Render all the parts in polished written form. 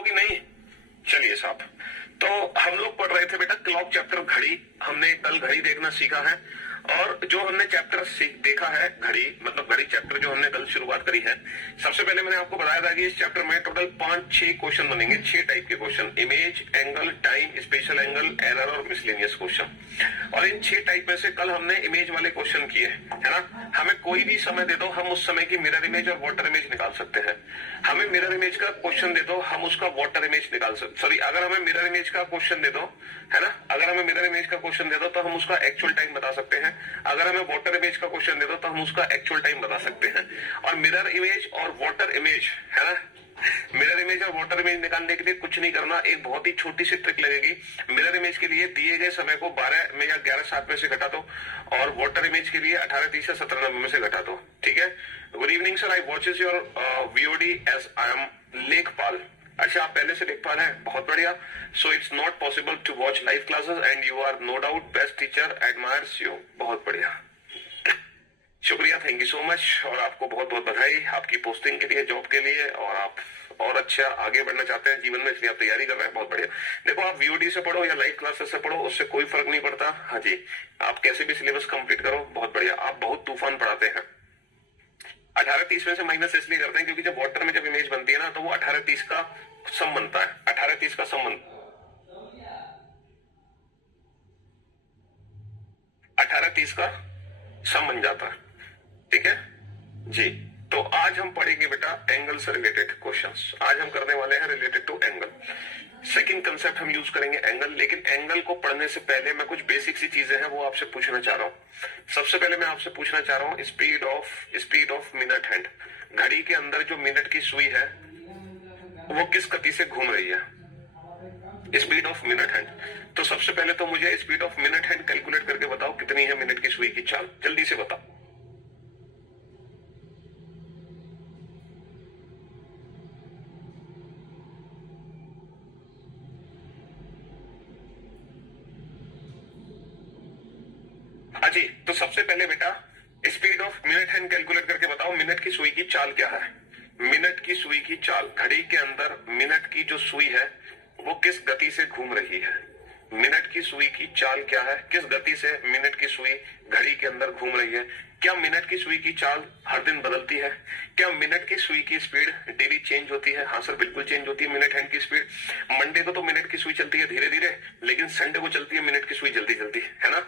होगी नहीं। चलिए साहब, तो हम लोग पढ़ रहे थे बेटा क्लॉक चैप्टर घड़ी। हमने कल घड़ी देखना सीखा है और जो हमने चैप्टर देखा है घड़ी, मतलब घड़ी चैप्टर जो हमने कल शुरुआत करी है, सबसे पहले मैंने आपको बताया था कि इस चैप्टर में टोटल 5-6 क्वेश्चन बनेंगे, 6 टाइप के question, image, angle, time, special angle, error और मिसलेनियस क्वेश्चन। और इन 6 टाइप में से कल हमने इमेज वाले क्वेश्चन किए, है ना। हमें कोई भी समय दे दो, हम उस समय की मिरर इमेज और वाटर इमेज निकाल सकते हैं। हमें मिरर इमेज का क्वेश्चन दे दो, हम उसका वाटर इमेज निकाल सकते, सॉरी, अगर हमें मिरर इमेज का क्वेश्चन दे दो, है ना, अगर हमें मिरर इमेज का क्वेश्चन दे दो तो हम उसका एक्चुअल टाइम बता सकते हैं। अगर हमें वाटर इमेज का क्वेश्चन दे दो तो हम उसका एक्चुअल टाइम बता सकते हैं। और मिरर इमेज और वाटर इमेज, है ना, मिरर इमेज और वाटर इमेज निकालने के लिए कुछ नहीं करना, एक बहुत ही छोटी सी ट्रिक लगेगी। मिरर इमेज के लिए दिए गए समय को 12 में या 11:07 में से घटा दो और वाटर इमेज के लिए 18:30 या 17:90 में से घटा दो। ठीक है। Good evening sir, I watches your VOD as I am lekhpal. अच्छा, आप पहले से लेखपाल हैं, बहुत बढ़िया। So it's not possible to watch live classes and you are no doubt best teacher, admires you. बहुत बढ़िया, शुक्रिया, थैंक यू सो मच। और आपको बहुत बहुत बधाई आपकी पोस्टिंग के लिए, जॉब के लिए, और आप और अच्छा आगे बढ़ना चाहते हैं जीवन में, इसलिए आप तैयारी कर रहे हैं, बहुत बढ़िया। देखो, आप वीओडी से पढ़ो या लाइव क्लासेस से पढ़ो, उससे कोई फर्क नहीं पड़ता। हाँ जी, आप कैसे भी सिलेबस कंप्लीट करो, बहुत बढ़िया। आप बहुत तूफान पढ़ाते हैं। 18:30 में से माइनस इसलिए करते हैं क्योंकि जब वाटर में जब इमेज बनती है ना, तो वो 18:30 का सम बनता है, 18:30 का सम बनता है, 18:30 का सम बन जाता है। ठीक है जी। तो आज हम पढ़ेंगे बेटा एंगल से रिलेटेड क्वेश्चंस। आज हम करने वाले हैं related to angle. Second concept हम यूज करेंगे एंगल, लेकिन एंगल को पढ़ने से पहले मैं कुछ बेसिक सी चीजें हैं वो आपसे पूछना चाह रहा हूं। सबसे पहले मैं आपसे पूछना चाह रहा हूं स्पीड ऑफ मिनट हैंड। घड़ी के अंदर जो मिनट की सुई है वो किस गति से घूम रही है, स्पीड ऑफ मिनट हैंड। तो सबसे पहले तो मुझे speed of minute hand calculate करके बताओ कितनी है मिनट की सुई की चाल, जल्दी से बताओ। जी, तो सबसे पहले बेटा speed of minute hand calculate करके बताओ मिनट की सुई की चाल क्या है। मिनट की सुई की चाल, घड़ी के अंदर मिनट की जो सुई है वो किस गति से घूम रही है। मिनट की सुई की चाल क्या है, किस गति से मिनट की सुई घड़ी के अंदर घूम रही है। क्या मिनट की सुई की चाल हर दिन बदलती है? क्या मिनट की सुई की स्पीड डेली चेंज होती है? हाँ सर, बिल्कुल चेंज होती है मिनट हैंड की स्पीड। मंडे को तो मिनट की सुई चलती है धीरे धीरे, लेकिन संडे को चलती है मिनट की सुई जल्दी जल्दी, है ना।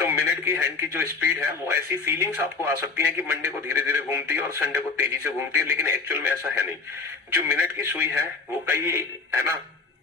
तो मिनट की हैंड की जो स्पीड है वो ऐसी फीलिंग्स आपको आ सकती है कि मंडे को धीरे धीरे घूमती है और संडे को तेजी से घूमती है, लेकिन एक्चुअल में ऐसा है नहीं। जो मिनट की सुई है वो कई, है ना,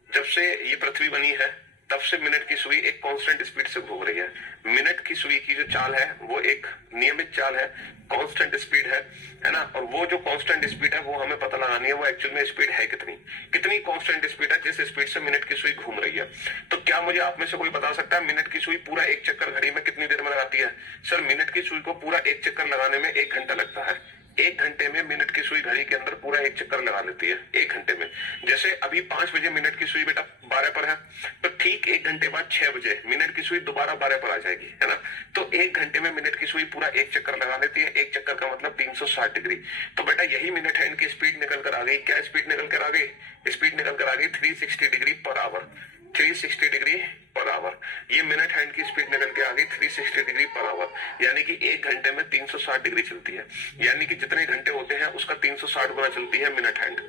जब से ये पृथ्वी बनी है तब से मिनट की सुई एक कांस्टेंट स्पीड से घूम रही है। मिनट की सुई की जो चाल है वो एक नियमित चाल है, कांस्टेंट स्पीड है ना। और वो जो कांस्टेंट स्पीड है वो हमें पता लगानी है वो एक्चुअल में स्पीड है कितनी, कितनी कांस्टेंट स्पीड है जिस स्पीड से मिनट की सुई घूम रही है। तो क्या मुझे आप में से कोई बता सकता है मिनट की सुई पूरा एक चक्कर घड़ी में कितनी देर में लगाती है? सर, मिनट की सुई को पूरा एक चक्कर लगाने में 1 घंटा लगता है। 1 घंटे में मिनट की सुई घड़ी के अंदर पूरा एक चक्कर लगा लेती है, 1 घंटे में। जैसे अभी 5 बजे मिनट की सुई बेटा 12 पर है, तो ठीक 1 घंटे बाद 6 बजे मिनट की सुई दोबारा 12 पर आ जाएगी, है ना। तो 1 घंटे में मिनट की सुई पूरा एक चक्कर लगा लेती है। एक चक्कर का मतलब 360 डिग्री। तो बेटा यही मिनट हैंड की स्पीड निकल कर आ गई। क्या स्पीड निकल कर आ गई? स्पीड निकल कर आ गई 360 degree per hour. 360 degree per hour, ये मिनट हैंड की स्पीड निकल के आ गई 360 डिग्री पर आवर। यानी कि 1 घंटे में 360 डिग्री चलती है, यानी कि जितने घंटे होते हैं उसका 360 गुना चलती है मिनट हैंड।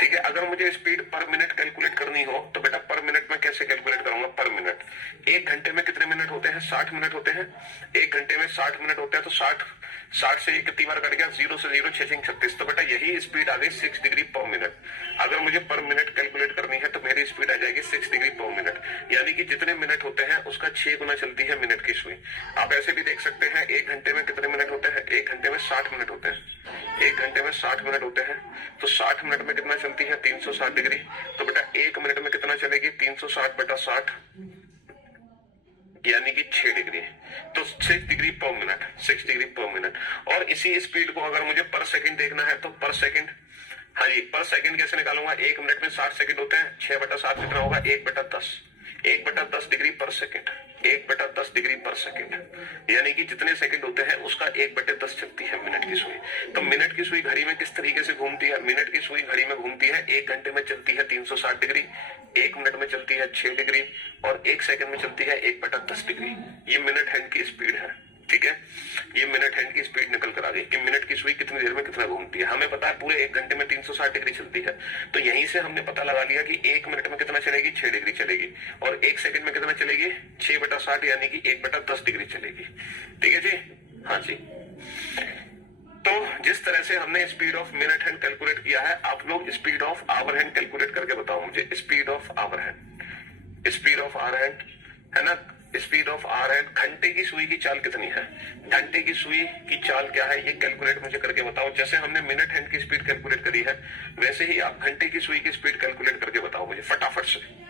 ठीक है। अगर मुझे स्पीड पर मिनट कैलकुलेट करनी हो तो बेटा पर मिनट में कैसे कैलकुलेट करूंगा? पर मिनट, 1 घंटे में कितने मिनट होते हैं? 60 मिनट होते हैं। 1 घंटे में 60 मिनट होते हैं, तो 60 से कितनी बार कट गया? 0 से 0 6 36। तो बेटा यही स्पीड आ गई 6 डिग्री पर मिनट। अगर मुझे पर मिनट कैलकुलेट करनी है तो मेरी स्पीड आ जाएगी 6 डिग्री पर मिनट, यानी कि जितने मिनट होते हैं उसका 6 गुना चलती है मिनट की सुई। आप ऐसे भी देख सकते हैं 1 घंटे में कितने मिनट होते हैं? 1 घंटे में 60 मिनट होते हैं। 1 घंटे में 60 मिनट होते हैं, तो 60 मिनट में कितना चलती है? 360 डिग्री। तो बेटा 1 मिनट में कितना चलेगी? 360 बटा 60, यानी कि 6 डिग्री। तो 6 डिग्री पर मिनट, 6 डिग्री पर मिनट। और इसी स्पीड को अगर मुझे पर सेकंड देखना है तो पर सेकंड, हाँ जी, पर सेकंड कैसे निकालूंगा? 1 मिनट में 60 सेकंड होते हैं, 6 बटा 7 कितना होगा? 1/10, 1/10 डिग्री पर सेकंड। 1/10 डिग्री पर सेकंड, यानी कि जितने सेकंड होते हैं उसका 1/10 चलती है मिनट की सुई। तो मिनट की सुई घड़ी में किस तरीके से घूमती है? मिनट की सुई घड़ी में घूमती है, 1 घंटे में चलती है 360 डिग्री, 1 मिनट में चलती है 6 डिग्री, और 1 सेकंड में चलती है 1/10 डिग्री। ये मिनट हैंड की स्पीड है, ठीक है। ये मिनट हैंड की स्पीड निकल कर आ गई कि मिनट की सुई कितनी देर में कितना घूमती है। हमें पता है पूरे 1 घंटे में 360 डिग्री चलती है, तो यहीं से हमने पता लगा लिया कि 1 मिनट में कितना चलेगी, 6 डिग्री चलेगी, और 1 सेकंड में कितना चलेगी, 6/60 यानी कि 1/10 डिग्री चलेगी। ठीक है जी, हाँ जी। तो जिस तरह से हमने speed of minute hand calculate किया है, आप लोग speed of hour hand calculate करके बताओ मुझे। Speed of hour hand, speed of hour hand है ना, स्पीड ऑफ आवर हैंड, घंटे की सुई की चाल कितनी है, घंटे की सुई की चाल क्या है, ये कैलकुलेट मुझे करके बताओ। जैसे हमने मिनट हैंड की स्पीड कैलकुलेट करी है, वैसे ही आप घंटे की सुई की स्पीड कैलकुलेट करके बताओ मुझे फटाफट से।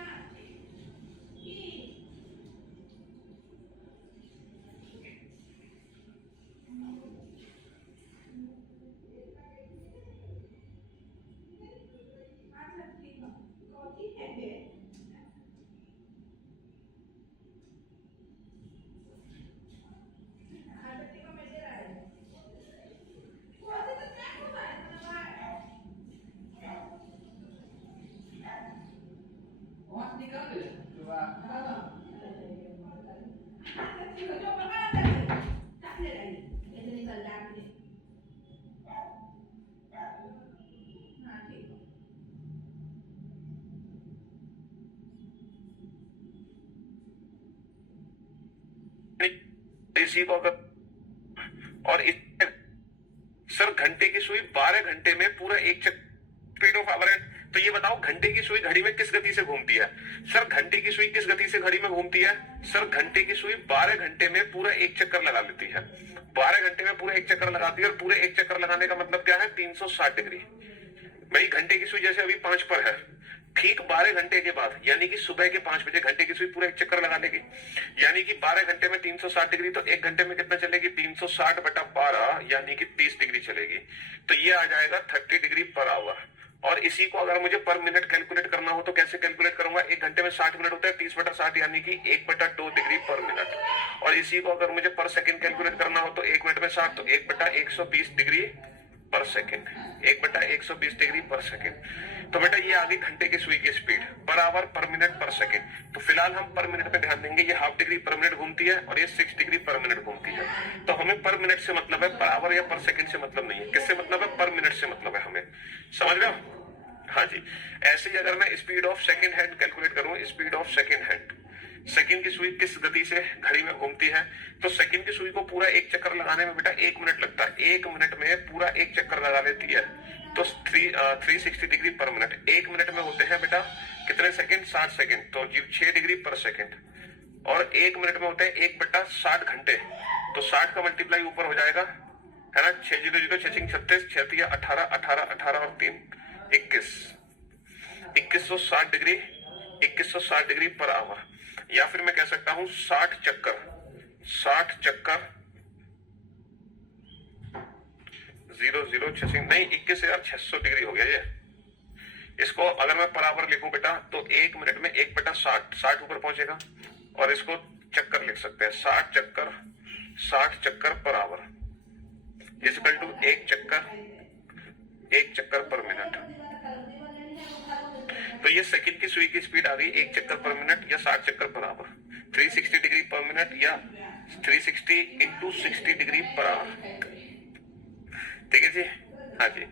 इसी को अगर, और इस सर घंटे की सुई 12 घंटे में पूरा एक चक्कर, स्पीड ऑफ आवर हैंड। तो ये बताओ घंटे की सुई घड़ी में किस गति से घूमती है? सर घंटे की सुई किस गति से घड़ी में घूमती है? सर घंटे की सुई 12 घंटे में पूरा एक चक्कर लगा लेती है, 12 घंटे में पूरा एक चक्कर लगाती है, और पूरे एक चक्कर लगाने का मतलब क्या है, 360 डिग्री। भाई घंटे की सुई जैसे अभी 5 पर है, ठीक 12 घंटे के बाद यानी कि सुबह के 5 बजे घंटे की सुई पूरा एक चक्कर लगा लेगी, यानी कि 12 घंटे में 360 डिग्री, तो 1 घंटे में कितना चलेगी, 360/12 यानी कि 30 डिग्री चलेगी। तो ये आ जाएगा 30 डिग्री पर आवर। और इसी को अगर मुझे पर मिनट कैलकुलेट करना हो तो कैसे कैलकुलेट करूंगा? 1 घंटे में 60 मिनट होता है, 30/60 यानी कि 1/2 डिग्री पर मिनट। और इसी को अगर मुझे पर सेकंड कैलकुलेट करना हो तो 1 मिनट में 60, तो 1/120 डिग्री पर सेकंड, 1/120 डिग्री पर सेकंड। तो बेटा ये आ गई घंटे की सुई की स्पीड पर आवर, पर मिनट, पर सेकंड। तो फिलहाल हम पर मिनट पे ध्यान देंगे। ये हाफ डिग्री पर मिनट घूमती है और ये 6 डिग्री पर मिनट घूमती है। तो हमें पर मिनट से मतलब है, पर आवर या पर सेकंड से मतलब नहीं है। किससे मतलब है? पर मिनट से मतलब है हमें। समझ रहे हो? हाँ जी। ऐसे ही अगर मैं speed of second hand calculate करूं, speed of second hand, second की सुई किस गति से घड़ी में घूमती है, तो सेकंड की सुई को पूरा एक चक्कर लगाने में बेटा 1 मिनट लगता है। 1 मिनट में पूरा एक चक्कर लगा लेती है, तो 360 डिग्री पर मिनट। 1 मिनट में होते हैं बेटा कितने सेकंड? 60 सेकंड, तो 6 डिग्री पर सेकंड। और 1 मिनट में होते हैं 1/60 घंटे, तो 60 का मल्टीप्लाई ऊपर हो जाएगा, है ना। 6 0 0 6 36, 6 18 18 18 और 3 21, 2160 डिग्री, 2160 डिग्री पर आवर। या फिर मैं कह सकता हूं 60 चक्कर, 60 चक्कर 0 0 6 नहीं 21,600 डिग्री हो गया ये। इसको अगर मैं पर आवर लिखूं बेटा तो 1 मिनट में 1/60, 60 ऊपर पहुंचेगा, और इसको चक्कर लिख सकते हैं, 60 चक्कर, 60 चक्कर पर आवर इक्वल टू 1 चक्कर पर मिनट। तो ये सेकंड की सुई की स्पीड आ गई 1 चक्कर पर मिनट या 60 चक्कर पर आवर, 360 डिग्री पर मिनट या 360 इंटू 60 डिग्री पर आवर। ठीक है जी, हाँ जी।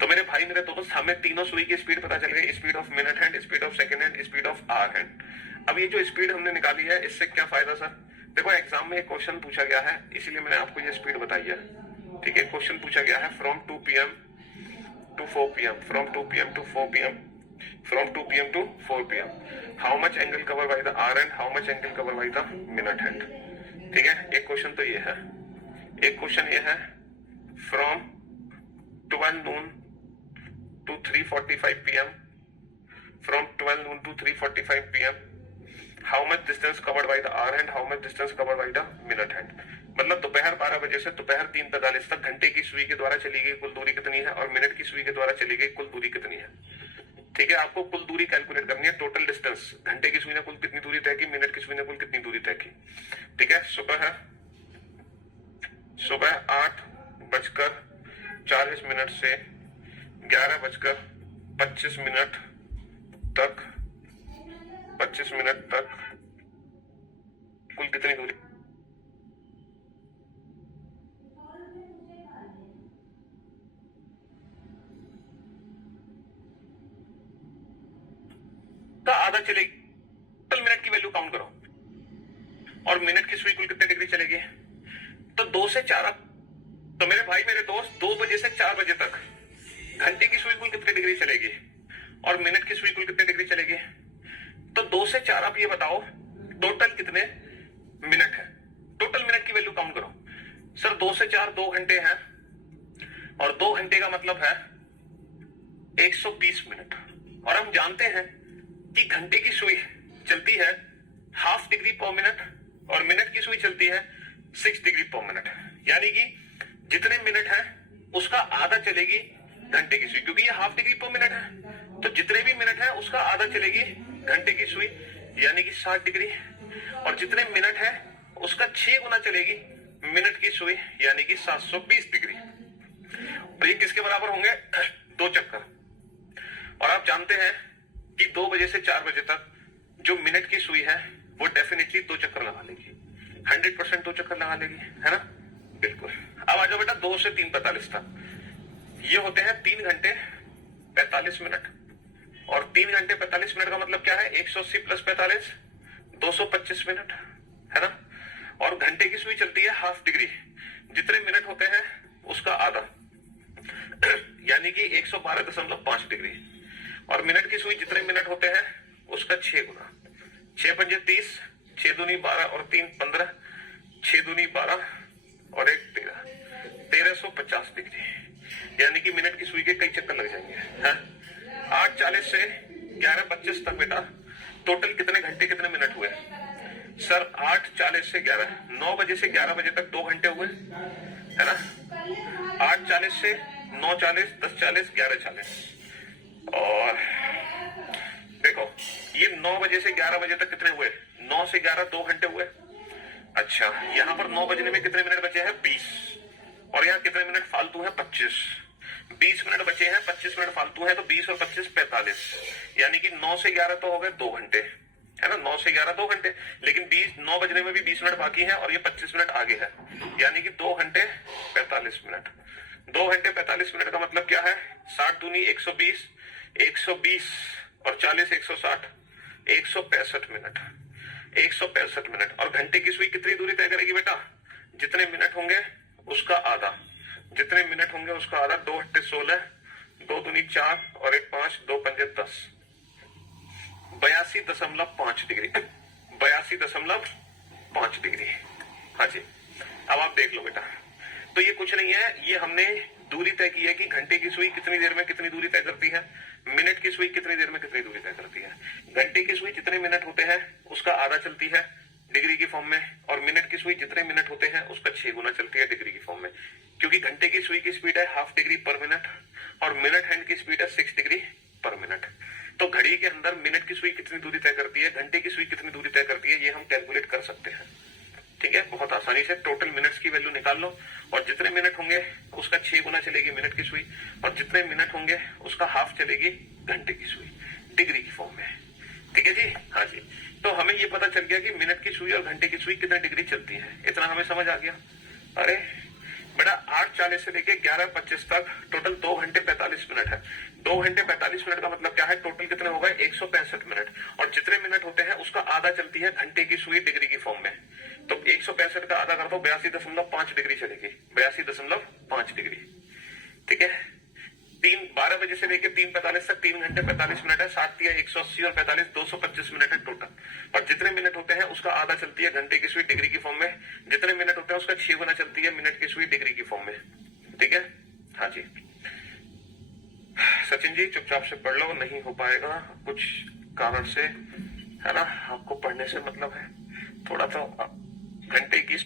तो मेरे भाई मेरे दोस्त, हमें तीनों सुई की स्पीड पता चल गई, speed of minute hand, speed of second hand, speed of hour hand. अब ये जो स्पीड हमने निकाली है, इससे क्या फायदा सर? देखो एग्जाम में एक क्वेश्चन पूछा गया है, इसीलिए मैंने आपको ये स्पीड बताई है। ठीक है, क्वेश्चन पूछा गया है from 2 PM to 4 PM, from 2 PM to 4 PM, from 2 PM to 4 PM, how much angle covered by the hour and how much angle covered by the minute hand। ठीक है, एक क्वेश्चन तो ये है। एक क्वेश्चन ये है from 12 noon to 3:45 PM, from 12 noon to 3:45 PM, how much distance covered by the hour and how much distance covered by the minute hand। मतलब दोपहर 12 बजे से दोपहर 3:45 तक घंटे की सुई के द्वारा चली गई कुल दूरी कितनी है, और मिनट की सुई के द्वारा चली गई कुल दूरी कितनी है। ठीक है, आपको कुल दूरी कैलकुलेट करनी है, टोटल डिस्टेंस। घंटे की सुई ने कुल कितनी दूरी तय की, मिनट की सुई ने कुल कितनी दूरी तय की। ठीक है, सुबह 8:40 से 11:25 तक 25 मिनट तक कुल कितनी दूरी। का आधा चलेगी, टोटल मिनट की वैल्यू काउंट करो, और मिनट की सुई कुल कितने डिग्री चलेगी। तो 2 से 4, तो मेरे भाई मेरे दोस्त 2 बजे से 4 बजे तक घंटे की सुई कुल कितने डिग्री चलेगी और मिनट की सुई कुल कितने डिग्री चलेगी। तो 2 से 4 आप ये बताओ टोटल कितने मिनट है। टोटल मिनट की वैल्यू काउंट करो। सर 2 से 4 2 घंटे हैं, और 2 घंटे का मतलब है 120 मिनट। और हम जानते हैं कि घंटे की सुई चलती है ½ डिग्री पर मिनट और मिनट की सुई चलती है 6 डिग्री पर मिनट। यानी कि जितने मिनट है उसका आधा चलेगी घंटे की सुई, क्योंकि ये ½ डिग्री पर मिनट है, तो जितने भी मिनट है उसका आधा चलेगी घंटे की सुई, यानी कि 60 डिग्री। और जितने मिनट है उसका 6 गुना चलेगी मिनट की सुई, यानी कि 720 डिग्री। तो ये किसके बराबर होंगे, 2 चक्कर। और आप जानते हैं कि 2 बजे से 4 बजे तक जो मिनट की सुई है वो डेफिनेटली 2 चक्कर लगा लेगी, 100% 2 चक्कर लगा लेगी, है ना, बिल्कुल। अब आ जाओ बेटा 2 से 3:45 तक, ये होते हैं 3 घंटे 45 मिनट। और 3 घंटे 45 मिनट का मतलब क्या है, 180 + 45 225 मिनट, है ना। और घंटे की सुई चलती है ½ डिग्री, जितने मिनट होते हैं उसका आधा, यानी कि 112.5 डिग्री। और मिनट की सुई जितने मिनट होते हैं उसका 6 गुना, 6 पंजे 30, 6 दूनी 12 और 3 15, 6 दूनी 12 और 1 13, 1350 डिग्री। यानी कि मिनट की सुई के कई चक्कर लग जाएंगे, है। 8:40 से 11:25 तक बेटा टोटल कितने घंटे कितने मिनट हुए। सर 8:40 से 11, 9 बजे से 11 बजे तक 2 घंटे हुए, है ना। 8:40 से 9:40, 10:40, 11:40। और देखो ये 9 बजे से 11 बजे तक कितने हुए, 9 से 11 2 घंटे हुए। अच्छा, यहाँ पर 9 बजने में कितने मिनट बचे हैं, 20, और यहाँ कितने मिनट फालतू है, 25। 20 मिनट बचे हैं, 25 मिनट फालतू है, तो 20 और 25 45, यानी कि 9 से 11 तो हो गए 2 घंटे, है ना। 9 से 11 2 घंटे, लेकिन 9 बजने में भी 20 मिनट बाकी है और ये 25 मिनट आगे है, यानी कि 2 घंटे 45 मिनट। 2 घंटे 45 मिनट का मतलब क्या है, 60 दूनी 120, 120 और 40 160, 165 मिनट, 165 मिनट। और घंटे की सुई कितनी दूरी तय करेगी बेटा, जितने मिनट होंगे उसका आधा, जितने मिनट होंगे उसका आधा। 2 × 8 = 16, 2 दूनी 4 और 1 5, 2 पंजे 10, 82.5 डिग्री, 82.5 डिग्री। हाँ जी, अब आप देख लो बेटा, तो ये कुछ नहीं है, ये हमने दूरी तय की है कि घंटे की सुई कितनी देर में कितनी दूरी तय करती है, मिनट की सुई कितनी देर में कितनी दूरी तय करती है। घंटे की सुई जितने मिनट होते हैं उसका आधा चलती है डिग्री की फॉर्म में, और मिनट की सुई जितने मिनट होते हैं उसका 6 गुना चलती है डिग्री की फॉर्म में, क्योंकि घंटे की सुई की स्पीड है ½ डिग्री पर मिनट और मिनट हैंड की स्पीड है 6 डिग्री पर मिनट। तो घड़ी के अंदर मिनट की सुई कितनी दूरी तय करती है, घंटे की सुई कितनी दूरी तय करती है, ये हम कैलकुलेट कर सकते हैं। ठीक है, बहुत आसानी से टोटल मिनट्स की वैल्यू निकाल लो, और जितने मिनट होंगे उसका 6 गुना चलेगी मिनट की सुई, और जितने मिनट होंगे उसका ½ चलेगी घंटे की सुई डिग्री की फॉर्म में। ठीक है जी, हाँ जी। तो हमें ये पता चल गया कि मिनट की सुई और घंटे की सुई कितने डिग्री चलती है, इतना हमें समझ आ गया। अरे बेटा 8:40 से लेके 11:25 तक टोटल 2 घंटे 45 मिनट है। 2 घंटे 45 मिनट का मतलब क्या है, टोटल कितने हो गए, 165 मिनट, और जितने मिनट होते हैं उसका आधा चलती है घंटे की सुई डिग्री की फॉर्म में। तो 165 का आधा कर दो, 82.5 डिग्री चलेगी, 82.5 डिग्री। ठीक है, 12 बजे से लेकर 3:45 तक 3 घंटे 45 मिनट है, 7 × 180 और 45 225 मिनट है टोटल। और जितने मिनट होते हैं उसका आधा चलती है घंटे की सुई डिग्री की फॉर्म में, जितने मिनट होते हैं उसका 6 गुना चलती है मिनट की सुई डिग्री की फॉर्म में। ठीक है, हाँ जी। सचिन जी चुपचाप से पढ़ लो, नहीं हो पाएगा कुछ कारण से, है ना, आपको पढ़ने से मतलब है थोड़ा तो घंटे की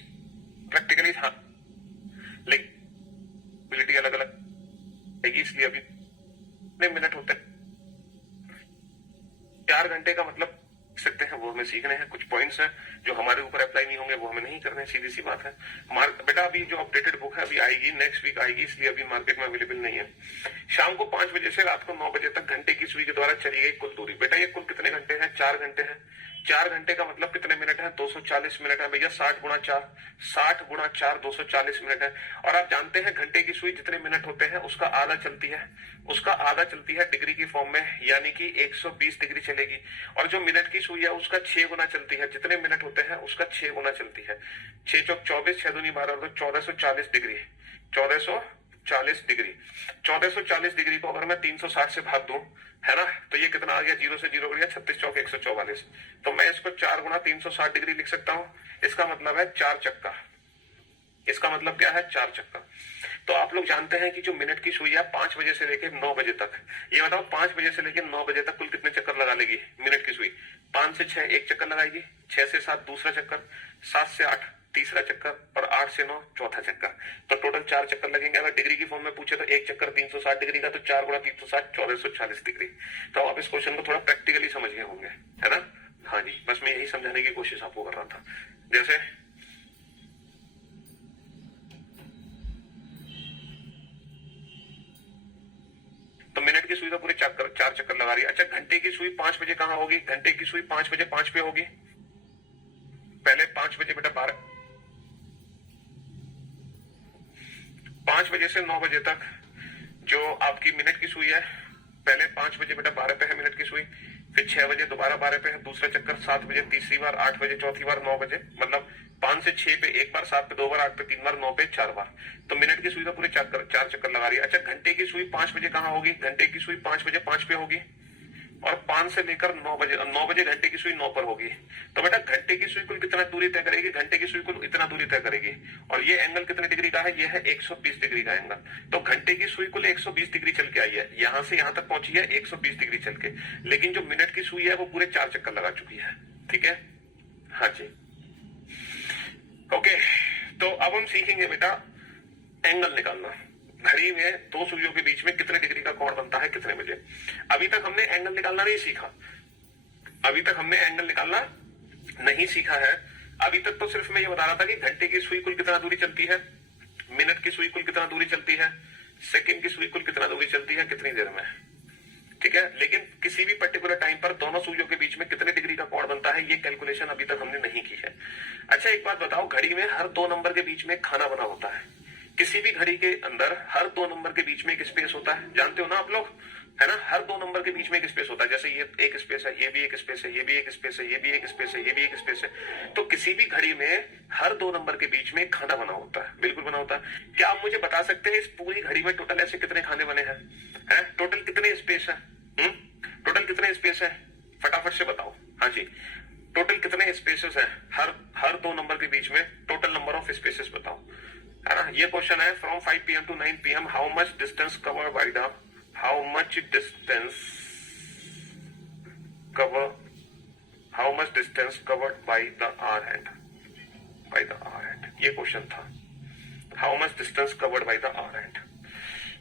प्रैक्टिकली, हाँ, लेकिन अलग अलग, इसलिए अभी कितने मिनट होते हैं 4 घंटे का मतलब सकते हैं, वो हमें सीखने हैं। कुछ पॉइंट्स हैं जो हमारे ऊपर अप्लाई नहीं होंगे, वो हमें नहीं करने, सीधी सी बात है। बेटा अभी जो अपडेटेड बुक है अभी आएगी, नेक्स्ट वीक आएगी, इसलिए अभी मार्केट में अवेलेबल नहीं है। शाम को 5 बजे से रात को 9 बजे तक घंटे की सुई के द्वारा चली गई कुल दूरी। बेटा ये कुल कितने घंटे हैं? 4 घंटे हैं। 4 घंटे का मतलब कितने मिनट है? 240 मिनट है भैया। 60 गुणा 4, 60 गुणा 4 240 मिनट है। और आप जानते हैं घंटे की सुई जितने मिनट होते हैं उसका आधा चलती है, उसका आधा चलती है डिग्री की फॉर्म में, यानी कि 120 डिग्री चलेगी। और जो मिनट की सुई है उसका 6 गुना चलती है, जितने मिनट होते हैं उसका 6 गुना चलती है। 6 चौक 24, 6 दूनी 12, तो 1440 डिग्री। 1440 डिग्री, 1440 डिग्री को अगर मैं 360 से भाग दूं, है ना, तो ये कितना आ गया? 0 से 0 गया 36 चौक 144। तो मैं इसको 4 गुना 360 डिग्री लिख सकता हूं। इसका मतलब है 4 चक्का। इसका मतलब क्या है? 4 चक्का। तो आप लोग जानते हैं कि जो मिनट की सुई है 5 बजे से लेकर 9 बजे तक, ये बताओ 5 बजे से लेकर 9 बजे तक कुल कितने चक्कर लगा लेगी मिनट की सुई? 5 से 6 एक चक्कर लगाएगी, 6 से 7 दूसरा चक्कर, 7 से 8 तीसरा चक्कर, और 8 से 9 चौथा चक्कर। तो टोटल 4 चक्कर लगेंगे। अगर डिग्री की फॉर्म में पूछे तो एक चक्कर 360 डिग्री का, तो 4 गुणा 360 1440 डिग्री। तो आप इस क्वेश्चन को थोड़ा प्रैक्टिकली समझ गए होंगे, है ना? हाँ जी, बस मैं यही समझाने की कोशिश आपको कर रहा था। जैसे तो मिनट की सुई का पूरे 4 चक्कर लगा रही है। अच्छा, घंटे की सुई 5 बजे कहां होगी? घंटे की सुई 5 बजे 5 पे होगी। पहले 5 बजे बेटा 5 बजे से 9 बजे तक जो आपकी मिनट की सुई है, पहले 5 बजे बेटा 12 पे है मिनट की सुई, फिर 6 बजे दोबारा 12 पे है दूसरा चक्कर, 7 बजे तीसरी बार, 8 बजे चौथी बार, 9 बजे, मतलब 5 से 6 पे एक बार, 7 पे 2 बार, 8 पे 3 बार, 9 पे 4 बार। तो मिनट की सुई का पूरे 4 चक्कर लगा रही है। अच्छा, घंटे की सुई 5 बजे कहां होगी? घंटे की सुई 5 बजे 5 पे होगी, और 5 से लेकर 9 बजे, 9 बजे घंटे की सुई 9 पर होगी। तो बेटा घंटे की सुई कुल कितना दूरी तय करेगी? घंटे की सुई कुल इतना दूरी तय करेगी। और ये एंगल कितने डिग्री का है? ये है 120 डिग्री का एंगल। तो घंटे की सुई कुल 120 डिग्री चल के आई है, यहां से यहां तक पहुंची है 120 डिग्री चल के। लेकिन जो मिनट की सुई है वो पूरे 4 चक्कर लगा चुकी है। ठीक है, हाँ जी, ओके। तो अब हम सीखेंगे बेटा एंगल निकालना। घड़ी में 2 सुइयों के बीच में कितने डिग्री का कोण बनता है, कितने बजे। अभी तक हमने एंगल निकालना नहीं सीखा, अभी तक हमने एंगल निकालना नहीं सीखा है। अभी तक तो सिर्फ मैं ये बता रहा था कि घंटे की सुई कुल कितना दूरी चलती है, मिनट की सुई कुल कितना दूरी चलती है, सेकंड की सुई कुल कितना दूरी चलती है, कितनी देर में। ठीक है, लेकिन किसी भी पर्टिकुलर टाइम पर दोनों सुइयों के बीच में कितने डिग्री का कोण बनता है, ये कैलकुलेशन अभी तक हमने नहीं की है। अच्छा, एक बात बताओ, घड़ी में हर 2 नंबर के बीच में खाना बना होता है। किसी भी घड़ी के अंदर हर 2 नंबर के बीच में एक स्पेस होता है, जानते हो ना आप लोग, है ना? हर 2 नंबर के बीच में एक स्पेस होता है। जैसे ये एक स्पेस है, ये भी एक स्पेस है, ये भी एक स्पेस है, ये भी एक स्पेस है, ये भी एक स्पेस है। तो किसी भी घड़ी में हर 2 नंबर के बीच में खाना बना होता है, बिल्कुल बना होता है। क्या आप मुझे बता सकते हैं इस पूरी घड़ी में टोटल ऐसे कितने खाने बने हैं? टोटल कितने स्पेस है? टोटल कितने स्पेस है? फटाफट से बताओ। हाँ जी, टोटल कितने स्पेसेस हैं हर 2 नंबर के बीच में? टोटल नंबर ऑफ स्पेसेस बताओ, है ना? ये क्वेश्चन है from 5 PM to 9 PM, how much distance covered by the, how much distance covered by the hour hand, by the hour hand, ये क्वेश्चन था। How much distance covered by the hour hand.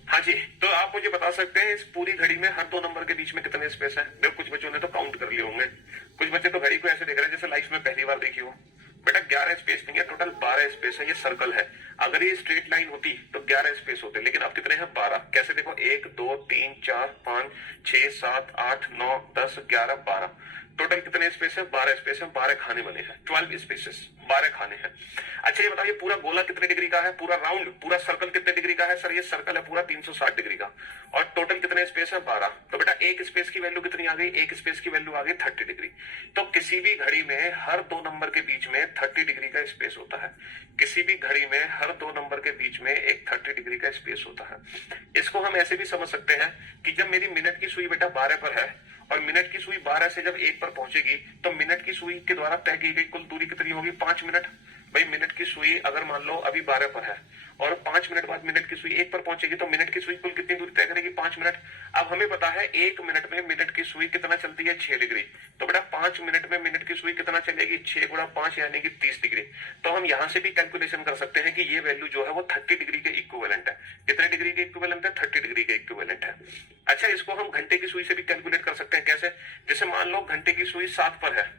हाँ जी, तो आप मुझे बता सकते हैं इस पूरी घड़ी में हर 2 नंबर के बीच में कितने स्पेस है? देखो, कुछ बच्चों ने तो काउंट कर लिए होंगे, कुछ बच्चे तो घड़ी को ऐसे देख रहे हैं जैसे लाइफ में पहली बार देखी हो। बेटा 11 स्पेस नहीं है, टोटल 12 स्पेस है। ये सर्कल है, अगर ये स्ट्रेट लाइन होती तो 11 स्पेस होते, लेकिन अब कितने हैं? 12। कैसे? देखो, 1 2 3 4 5 6 7 8 9 10 11 12, टोटल कितने स्पेस है? 12 स्पेस है। 12 खाने बने हैं, 12 स्पेसेस, 12 खाने हैं। अच्छा, ये बताओ, ये पूरा गोला कितने डिग्री का है? पूरा राउंड, पूरा सर्कल कितने डिग्री का है? सर ये सर्कल है पूरा 360 डिग्री का, और टोटल कितने स्पेस है? 12। तो बेटा एक स्पेस की वैल्यू कितनी आ गई? एक स्पेस की वैल्यू आ गई 30 डिग्री। तो किसी भी घड़ी में हर 2 नंबर के बीच में 30 डिग्री का स्पेस होता है। किसी भी घड़ी में हर 2 नंबर के बीच में एक 30 डिग्री का स्पेस होता है। इसको हम ऐसे भी समझ सकते हैं कि जब मेरी मिनट की सुई बेटा 12 पर है और मिनट की सुई 12 से जब 1 पर पहुंचेगी, तो मिनट की सुई के द्वारा तय की गई कुल दूरी कितनी होगी? 5 मिनट। भाई मिनट की सुई अगर मान लो अभी 12 पर है और 5 मिनट बाद मिनट की सुई 1 पर पहुंचेगी तो मिनट की सुई कुल कितनी दूरी तय करेगी? 5 मिनट। अब हमें पता है 1 मिनट में मिनट की सुई कितना चलती है? 6 डिग्री। तो बेटा 5 मिनट में मिनट की सुई कितना चलेगी? 6 गुणा 5 यानी कि 30 डिग्री। तो हम यहां से भी कैलकुलेशन कर सकते हैं कि ये वैल्यू जो है वो 30 डिग्री के इक्विवेलेंट है। कितने डिग्री के इक्विवेलेंट है? 30 डिग्री के इक्विवेलेंट है। अच्छा, इसको हम घंटे की सुई से भी कैलकुलेट कर सकते हैं। कैसे? जैसे मान लो घंटे की सुई 7 पर है,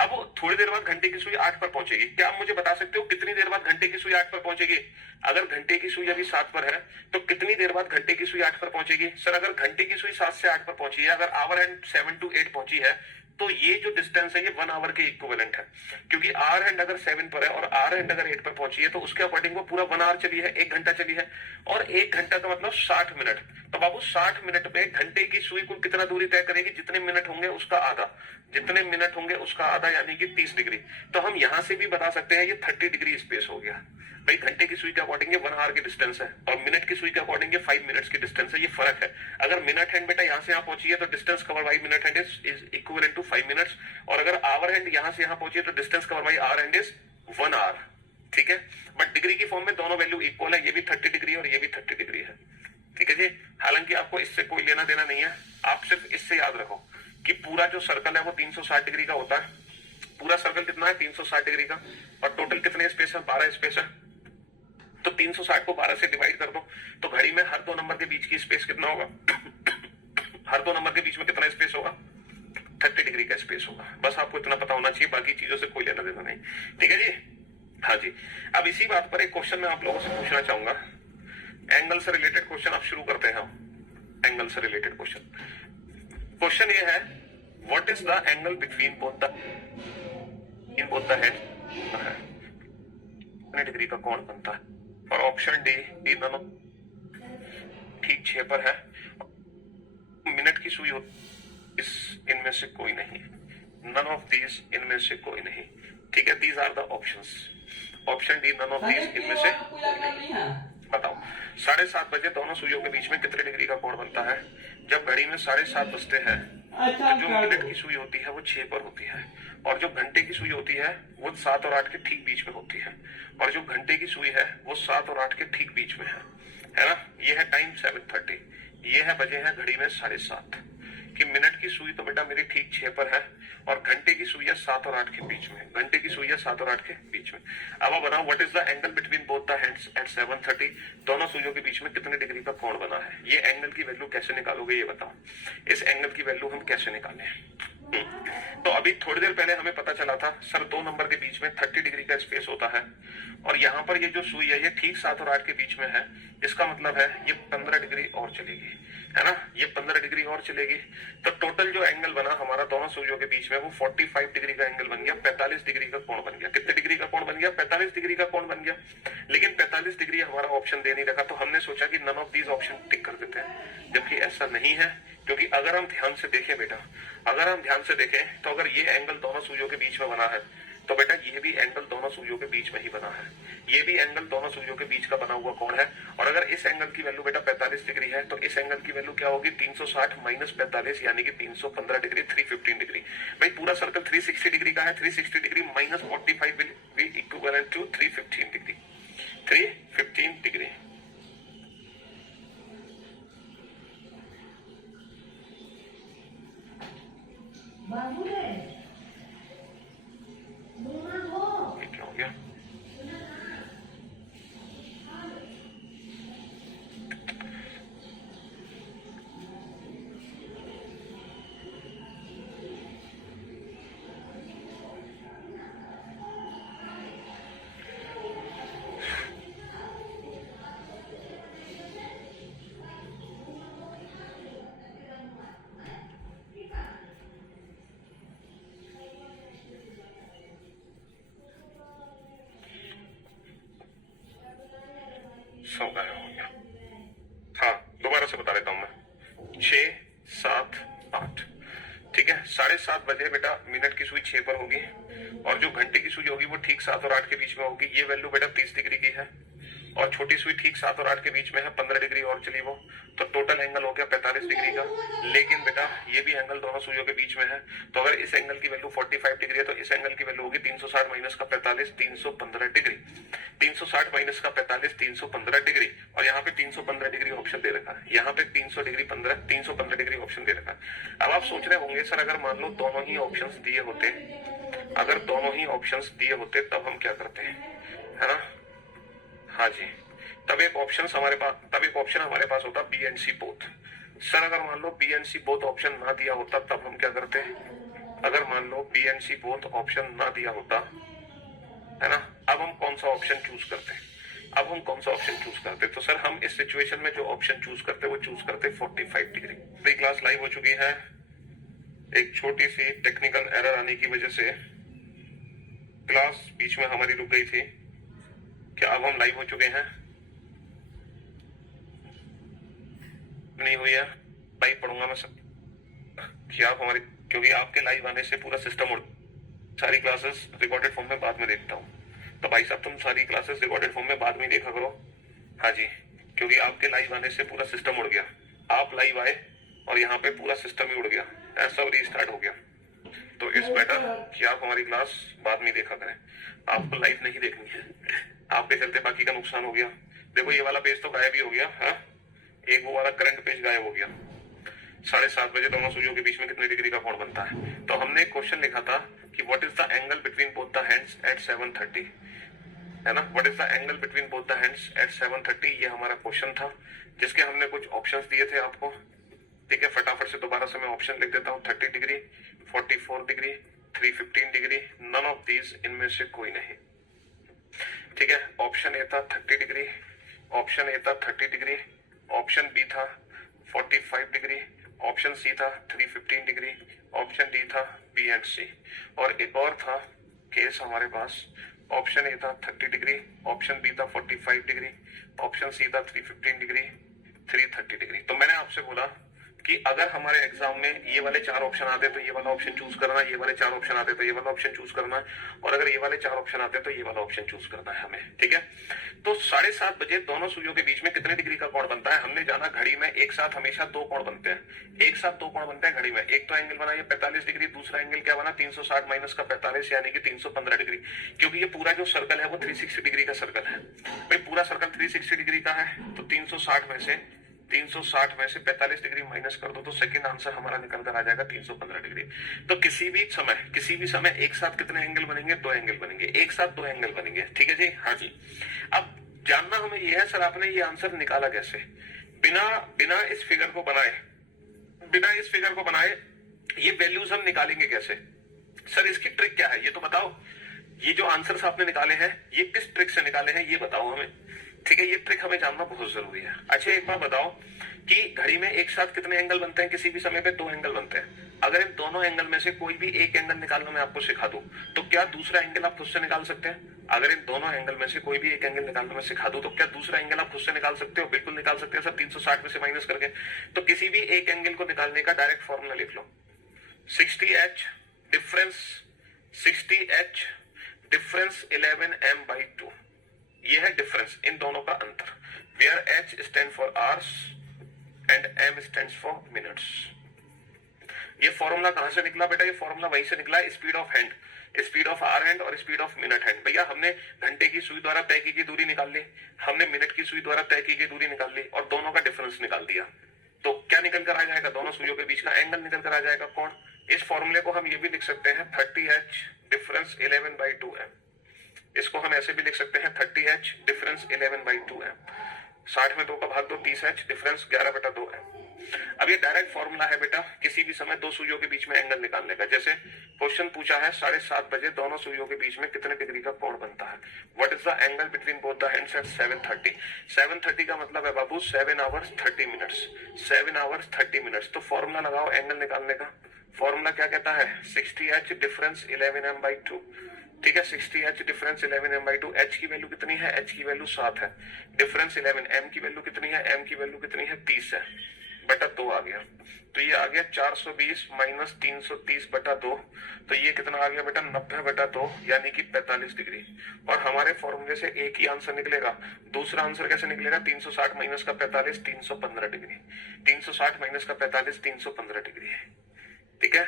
अब थोड़ी देर बाद घंटे की सुई 8 पर पहुंचेगी। क्या आप मुझे बता सकते हो कितनी देर बाद घंटे की सुई 8 पर पहुंचेगी? अगर घंटे की सुई अभी 7 पर है तो कितनी देर बाद घंटे की सुई 8 पर पहुंचेगी? सर अगर घंटे की सुई 7 से 8 पर पहुंची है, अगर आवर हैंड 7 to 8 पहुंची है, तो ये जो डिस्टेंस है ये 1 आवर के इक्विवेलेंट है। क्योंकि आर हैंड अगर 7 पर है और आर हैंड अगर 8 पर पहुंची है तो उसके अकॉर्डिंग वो पूरा 1 आवर चली है, 1 घंटा चली है। और 1 घंटा का मतलब 60 मिनट। तो बाबू 60 मिनट में घंटे की सुई को कितना दूरी तय करेगी? जितने मिनट होंगे उसका आधा। जितने मिनट होंगे उसका आधा यानी कि 30 डिग्री। तो हम यहां से भी बता सकते हैं ये 30 डिग्री स्पेस हो गया। भाई घंटे की सुई के अकॉर्डिंग 1 आवर की डिस्टेंस है और मिनट की सुई के अकॉर्डिंग 5 मिनट्स की डिस्टेंस है। ये फर्क है। अगर मिनट हैंड बेटा यहां से यहां पहुंची है तो distance cover by minute hand is equivalent to 5 minutes, और अगर आवर हैंड यहां से यहां पहुंची है तो distance cover by hour hand is 1 hour. ठीक है, बट डिग्री की फॉर्म में दोनों वैल्यू इक्वल है। ये भी 30 डिग्री और ये भी 30 डिग्री है। ठीक है जी। हालांकि आपको इससे कोई लेना देना नहीं है, आप सिर्फ इससे याद रखो कि पूरा जो सर्कल है वो 360 डिग्री का होता है। पूरा सर्कल कितना है? 360 डिग्री का। और टोटल कितने स्पेस है? 12 स्पेस है। तो 360 को 12 से डिवाइड कर दो तो घड़ी में हर दो नंबर के बीच की स्पेस कितना होगा? हर दो नंबर के बीच में कितना स्पेस होगा? 30 डिग्री का स्पेस होगा। बस आपको इतना पता होना चाहिए, बाकी चीजों से कोई लेना देना नहीं। ठीक है जी। हाँ जी। अब इसी बात पर एक क्वेश्चन मैं आप लोगों से पूछना चाहूंगा। एंगल से रिलेटेड क्वेश्चन आप शुरू करते हैं। एंगल से रिलेटेड क्वेश्चन ये है, what is the angle between both the head? कितने डिग्री का कोण बनता है? और ऑप्शन डी दोनों ठीक 6 पर है। मिनट की सुई इस इनमें से कोई नहीं। नन ऑफ दीज इनमें से कोई नहीं। ठीक है, these are the options. Option D none of these इनमें से कोई नहीं। बताओ 7:30 बजे दोनों सुइयों के बीच में कितने डिग्री का कोण बनता है? जब घड़ी में 7:30 बजते हैं तो जो मिनट की सुई होती है वो 6 पर होती है, और जो घंटे की सुई होती है वो 7 और 8 के ठीक बीच में होती है, और जो घंटे की सुई है वो 7 और 8 के ठीक बीच में है ना? ये है टाइम 7:30। ये है बजे हैं घड़ी में 7:30 कि मिनट की सुई तो बेटा मेरी ठीक 6 पर है और घंटे की सुई है 7 और 8 के बीच में। घंटे की सुई है 7 और 8 के बीच में। अब आप बताओ what is the angle between both the hands eight 7:30? दोनों सुइयों के बीच में कितने डिग्री का कोण बना है? ये एंगल की वैल्यू कैसे निकालोगे ये बताओ। इस एंगल की वैल्यू हम कैसे निकालें? तो अभी थोड़ी देर पहले हमें पता चला था सर 2 नंबर के बीच में 30 डिग्री का स्पेस होता है, और यहाँ पर ये जो सुई है ये ठीक 7 और 8 के बीच में है। इसका मतलब है ये 15 डिग्री और चलेगी, है ना? ये 15 डिग्री और चलेगी। तो टोटल जो एंगल बना हमारा दोनों सुइयों के बीच में वो 45 डिग्री का एंगल बन गया। 45 डिग्री का कोण बन गया। कितने डिग्री का कोण बन गया? 45 डिग्री का कोण बन गया। लेकिन 45 डिग्री हमारा ऑप्शन दे नहीं रखा, तो हमने सोचा कि none of these option tick कर देते हैं, जबकि ऐसा नहीं है। क्योंकि अगर हम ध्यान से देखें बेटा, अगर हम ध्यान से देखें तो अगर ये एंगल दोनों सुइयों के बीच में बना है तो बेटा ये भी एंगल दोनों सुइयों के बीच में ही बना है। ये भी एंगल दोनों सुइयों के बीच का बना हुआ कोण है। और अगर इस एंगल की वैल्यू बेटा 45 डिग्री है तो इस एंगल की वैल्यू क्या होगी? 360 माइनस 45 यानी कि 315 डिग्री, 315 डिग्री। भाई पूरा सर्कल 360 डिग्री का है। 360 degree minus 45 will be equivalent to 315 degree. 315 degree. क्या हो गया? सब गायब हो गया। हाँ, दोबारा से बता देता हूं मैं। 6, 7, 8। ठीक है, 7:30 बजे बेटा मिनट की सुई 6 पर होगी, और जो घंटे की सुई होगी वो ठीक 7 और 8 के बीच में होगी। ये वैल्यू बेटा 30 डिग्री की है, और छोटी सुई ठीक 7 और 8 के बीच में है, 15 डिग्री और चली वो, तो टोटल एंगल हो गया 45 डिग्री का। लेकिन बेटा ये भी एंगल दोनों सुइयों के बीच में है, तो अगर इस एंगल की वैल्यू 45 डिग्री है तो इस एंगल की वैल्यू होगी 360 माइनस का 45, 315 डिग्री। 360 माइनस का 45, 315 डिग्री, और यहाँ पे 315 डिग्री ऑप्शन दे रखा है, यहाँ पे 315 डिग्री ऑप्शन दे रखा है। अब आप सोच रहे होंगे सर अगर मान लो दोनों ही ऑप्शंस दिए होते, अगर दोनों ही ऑप्शंस दिए होते तब हम क्या करते हैं, है ना? हाँ जी, तब एक ऑप्शन हमारे पास होता B and C both. Sir अगर मान लो B and C both option ना दिया होता तब हम क्या करते? अगर मान लो B and C both option ना दिया होता, है ना, अब हम कौन सा ऑप्शन चूज करते? तो सर हम इस सिचुएशन में जो ऑप्शन चूज करते वो चूज करते 45 डिग्री। प्री क्लास लाइव हो चुकी है, एक छोटी सी टेक्निकल एरर आने की वजह से क्लास बीच में हमारी रुक गई थी। क्या अब हम लाइव हो चुके हैं? नहीं हुई है? लाइव पढ़ूंगा मैं सब कि आप हमारी, क्योंकि आपके लाइव आने से पूरा सिस्टम उड़, सारी क्लासेस रिकॉर्डेड फॉर्म में बाद में देखता हूँ, तो भाई साहब तुम सारी क्लासेस रिकॉर्डेड फॉर्म में बाद में देखा करो। हाँ जी, क्योंकि आपके लाइव आने से पूरा सिस्टम उड़ गया, आप लाइव आए और यहाँ पे पूरा सिस्टम ही उड़ गया, सब रीस्टार्ट हो गया। तो इट्स बेटर कि आप हमारी क्लास बाद में देखा करें, आपको लाइव नहीं देखनी है। आपके चलते बाकी का नुकसान हो गया। देखो ये वाला पेज तो गायब ही हो गया, है? एक वो वाला करंट पेज गायब हो गया। 7:30 बजे दोनों सुइयों के बीच में कितने डिग्री का कोण बनता है? तो हमने एक क्वेश्चन लिखा था कि what is the angle between both the hands eight 7:30, है ना? What is the angle between both the hands eight 7:30, ये हमारा क्वेश्चन था, जिसके हमने कुछ ऑप्शंस दिए थे आपको। ठीक है, फटाफट से दोबारा से मैं ऑप्शन लिख देता हूँ। 30 degree, 44 degree, 315 degree, none of these, इनमें से कोई नहीं। ठीक है, ऑप्शन ए था 30 डिग्री, ऑप्शन ए था 30 डिग्री, ऑप्शन बी था 45 डिग्री, ऑप्शन सी था 315 डिग्री, ऑप्शन डी था बी एंड सी, और एक और था केस हमारे पास। ऑप्शन ए था 30 डिग्री, ऑप्शन बी था 45 डिग्री, ऑप्शन सी था 315 डिग्री, 330 डिग्री। तो मैंने आपसे बोला कि अगर हमारे एग्जाम में ये वाले 4 ऑप्शन आते तो ये वाला ऑप्शन चूज करना, ये वाले 4 ऑप्शन आते तो ये वाला ऑप्शन चूज करना, और अगर ये वाले 4 ऑप्शन आते तो ये वाला ऑप्शन चूज करना है हमें। ठीक है, तो 7:30 बजे दोनों सुइयों के बीच में कितने डिग्री का कोण बनता है? हमने जाना घड़ी में एक साथ हमेशा 2 कोण बनते हैं, एक साथ 2 कोण बनते हैं घड़ी में। एक तो एंगल बना ये 45 डिग्री, दूसरा एंगल क्या बना 360 माइनस का 45 यानी कि 315 डिग्री, क्योंकि ये पूरा जो सर्कल है वो 360 डिग्री का सर्कल है। भाई पूरा सर्कल 360 डिग्री का है, तो 360 में से 45 डिग्री माइनस कर दो तो सेकंड आंसर हमारा निकल कर आ जाएगा 315 डिग्री। तो किसी भी समय एक साथ कितने एंगल बनेंगे? 2 एंगल बनेंगे, एक साथ 2 एंगल बनेंगे। ठीक है जी, हाँ जी। अब जानना हमें यह है सर आपने ये आंसर निकाला कैसे? बिना इस फिगर को बनाए ये वैल्यूज हम निकालेंगे कैसे? सर इसकी ट्रिक क्या है ये तो बताओ। ये जो आंसर्स आपने निकाले हैं ये किस ट्रिक से निकाले हैं ये बताओ हमें। ठीक है, ये ट्रिक हमें जानना बहुत जरूरी है। अच्छा एक बार बताओ कि घड़ी में एक साथ कितने एंगल बनते हैं? किसी भी समय पे 2 एंगल बनते हैं। अगर इन दोनों एंगल में से कोई भी एक एंगल निकालना मैं आपको सिखा दूं तो क्या दूसरा एंगल आप खुद से निकाल सकते हैं? अगर इन दोनों एंगल में से कोई भी एक एंगल निकालना मैं सिखा दूं तो क्या दूसरा एंगल आप खुद से निकाल सकते हो? बिल्कुल निकाल सकते हैं सर, 360 में से माइनस करके। तो किसी भी एक एंगल को निकालने का डायरेक्ट फॉर्मूला लिख लो, 60h डिफरेंस 11m/2। ये है डिफरेंस, इन दोनों का अंतर। Where h stand for hours and m stand for minutes. ये फॉर्मूला कहां से निकला बेटा? ये फॉर्मूला वहीं से निकला, speed of hand, speed of hour hand और स्पीड ऑफ मिनट हैंड। भैया हमने घंटे की सुई द्वारा तय की गई दूरी निकाल ली, हमने मिनट की सुई द्वारा तय की गई दूरी निकाल ली, और दोनों का डिफरेंस निकाल दिया। तो क्या निकल कर आ जाएगा? दोनों सुइयों के बीच का एंगल निकल कर आ जाएगा। कौन? इस फॉर्मूले को हम ये भी लिख सकते हैं 30h डिफरेंस 11/2m। इसको हम ऐसे भी लिख सकते हैं 30h डिफरेंस 11/2m। 60 में 2 का भाग दो, 30h डिफरेंस 11/2m। अब ये डायरेक्ट फॉर्मूला है बेटा किसी भी समय 2 सुइयों के बीच में एंगल निकालने का। जैसे क्वेश्चन पूछा है 7:30 बजे दोनों सुइयों के बीच में कितने डिग्री का कोण बनता है? What is the angle between both the hands eight 7:30? 7:30 का मतलब है बाबू 7 hours 30 minutes, 7 hours 30 minutes। तो फॉर्मूला लगाओ एंगल निकालने का। फॉर्मूला क्या कहता है? 60h difference 11m/2। ठीक है, 60h डिफरेंस 11m/2। h की वैल्यू कितनी है? h की वैल्यू 7 है। डिफरेंस 11, m की वैल्यू कितनी है? m की वैल्यू कितनी है? 30 है। बटा 2 आ गया। तो ये आ गया 420 माइनस 330 बटा 2। तो ये कितना आ गया बेटा 90 बटा 2 यानी कि 45 डिग्री। और हमारे फॉर्मूले से एक ही आंसर निकलेगा, दूसरा आंसर कैसे निकलेगा? 360 माइनस का 45 315 डिग्री। 360 माइनस का 45 315 डिग्री। ठीक है,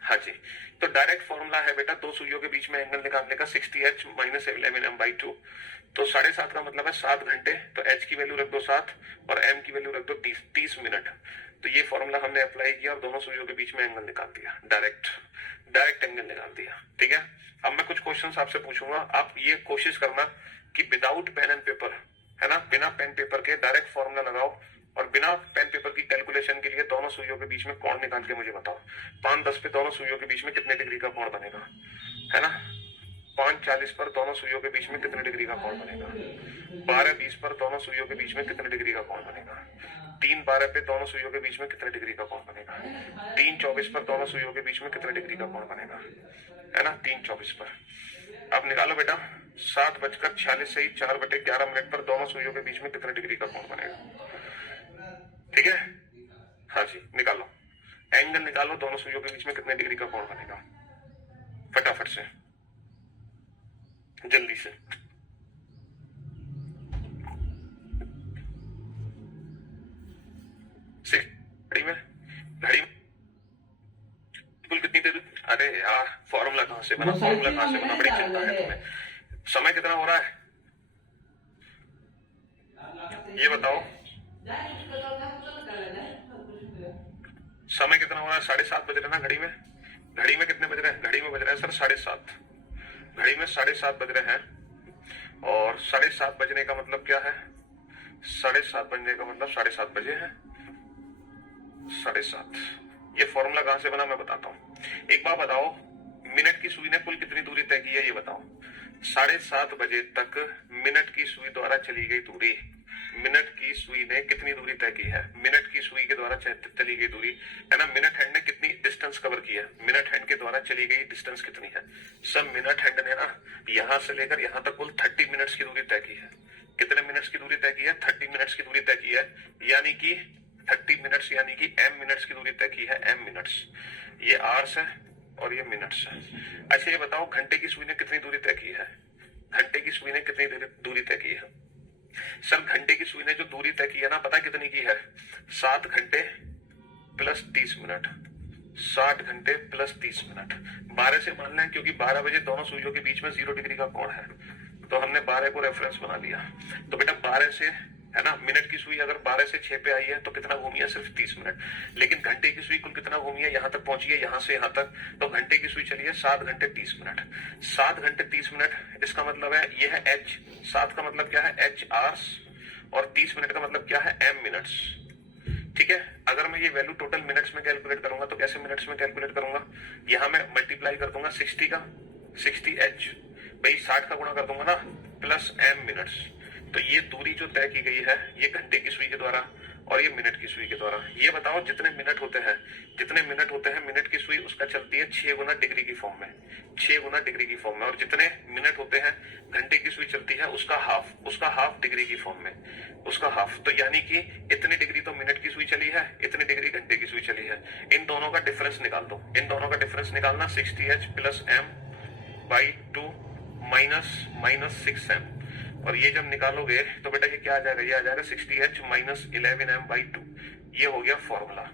हाँ जी। तो डायरेक्ट फॉर्मूला है बेटा दो सुइयों के बीच में एंगल निकालने का 60h माइनस 11m/2। तो 7.5 का मतलब है 7 घंटे। तो h की वैल्यू रख दो 7 और m की वैल्यू रख दो 30 मिनट। तो ये फॉर्मूला हमने अप्लाई किया और दोनों सुइयों के बीच में एंगल निकाल दिया, डायरेक्ट एंगल निकाल दिया। ठीक है, अब मैं कुछ क्वेश्चंस आपसे पूछूंगा, आप ये कोशिश करना कि विदाउट पेन एंड पेपर, है ना, बिना पेन पेपर के डायरेक्ट फॉर्मूला लगाओ और बिना पेन पेपर की कैलकुलेशन के लिए दोनों सुइयों के बीच में कोण निकाल के मुझे बताओ। 5-10 पे दोनों सुइयों के बीच में कितने डिग्री का कोण बनेगा, है ना। 5-40 पर दोनों सुइयों के बीच में कितने डिग्री का कोण बनेगा। 12-20 पर दोनों सुइयों के बीच में कितने डिग्री का कोण बनेगा। 3-12 पे दोनों सुइयों के बीच में कितने डिग्री का कोण बनेगा। 3-24 पर दोनों सुइयों के बीच में कितने डिग्री का कोण बनेगा, है ना, 3-24 पर। अब निकालो बेटा 7:46 से ही 4/11 पर दोनों सुइयों के बीच में कितने डिग्री का कोण बनेगा। ठीक है, हाँ जी, निकालो एंगल निकालो, दोनों सुइयों के बीच में कितने डिग्री का कोण बनेगा, फटाफट से, जल्दी से। घड़ी में कुल कितनी देर? अरे यार फॉर्मूला कहां से बना, बड़ी चिंता है तुम्हें। समय कितना हो रहा है ये बताओ, समय कितना हो रहा है? 7:30 बज रहे ना घड़ी में। घड़ी में कितने बज रहे हैं? घड़ी में बज रहे हैं सर 7:30। घड़ी में 7:30 बज रहे हैं और 7:30 बजने का मतलब क्या है? 7:30 बजने का मतलब 7:30 बजे है। 7:30 ये फॉर्मूला कहां से बना मैं बताता हूँ। एक बार बताओ, मिनट की सुई ने कुल कितनी दूरी तय की है ये बताओ। 7:30 बजे तक मिनट की सुई द्वारा चली गई दूरी, मिनट की सुई ने कितनी दूरी तय की है? मिनट की सुई के द्वारा चली गई दूरी, है ना। मिनट हैंड ने कितनी डिस्टेंस कवर की है? मिनट हैंड के द्वारा चली गई डिस्टेंस कितनी है? सब मिनट हैंड ने ना यहां से लेकर यहां तक कुल 30 मिनट्स की दूरी तय की है। कितने मिनट्स की दूरी तय की है? 30 मिनट्स की दूरी तय की है, यानी कि 30 मिनट्स यानी कि m मिनट्स की दूरी तय की है। m मिनट्स, ये आवर्स है और ये मिनट्स है। अच्छा ये बताओ घंटे की सुई ने कितनी दूरी तय की है? घंटे की सुई ने कितनी दूरी तय की है? सर घंटे की सुई ने जो दूरी तय की है ना, पता कितनी की है? 7 घंटे प्लस 30 मिनट। 60 घंटे प्लस 30 मिनट। 12 से मान लें क्योंकि 12 बजे दोनों सुइयों के बीच में 0 डिग्री का कोण है, तो हमने 12 को रेफरेंस बना लिया। तो बेटा 12 से, है ना, मिनट की सुई अगर 12 से 6 पे आई है तो कितना घूमी है? सिर्फ 30 मिनट। लेकिन घंटे की सुई कुल कितना घूमी है? यहां तक पहुंची है, यहां से यहां तक। तो घंटे की सुई चली है 7 घंटे 30 मिनट। 7 घंटे 30 मिनट, इसका मतलब है ये है h। 7 का मतलब क्या है? h आवर्स, और 30 मिनट का मतलब क्या है? m minutes. ठीक है, अगर मैं ये वैल्यू टोटल मिनट्स में कैलकुलेट करूंगा तो कैसे मिनट्स में कैलकुलेट करूंगा? यहां मैं मल्टीप्लाई कर दूंगा 60 का, 60h भाई 60 का गुणा कर दूंगा ना, प्लस m मिनट्स। तो ये दूरी जो तय की गई है ये घंटे की सुई के द्वारा और ये मिनट की सुई के द्वारा। ये बताओ जितने मिनट होते हैं मिनट की सुई उसका चलती है 6 गुना डिग्री की फॉर्म में, 6 गुना डिग्री की फॉर्म में। और जितने मिनट होते हैं घंटे की सुई चलती है उसका हाफ डिग्री की फॉर्म में, उसका हाफ। तो यानी कि इतनी डिग्री तो मिनट की सुई चली है, इतनी डिग्री घंटे की सुई चली है। इन दोनों का डिफरेंस निकाल दो। इन दोनों का डिफरेंस निकालना 60h plus m/2 minus 6m। और ये जब निकालोगे तो बेटा ये क्या आ जाएगा? ये आ जाएगा 60h माइनस 11m/2। ये हो गया फॉर्मूला।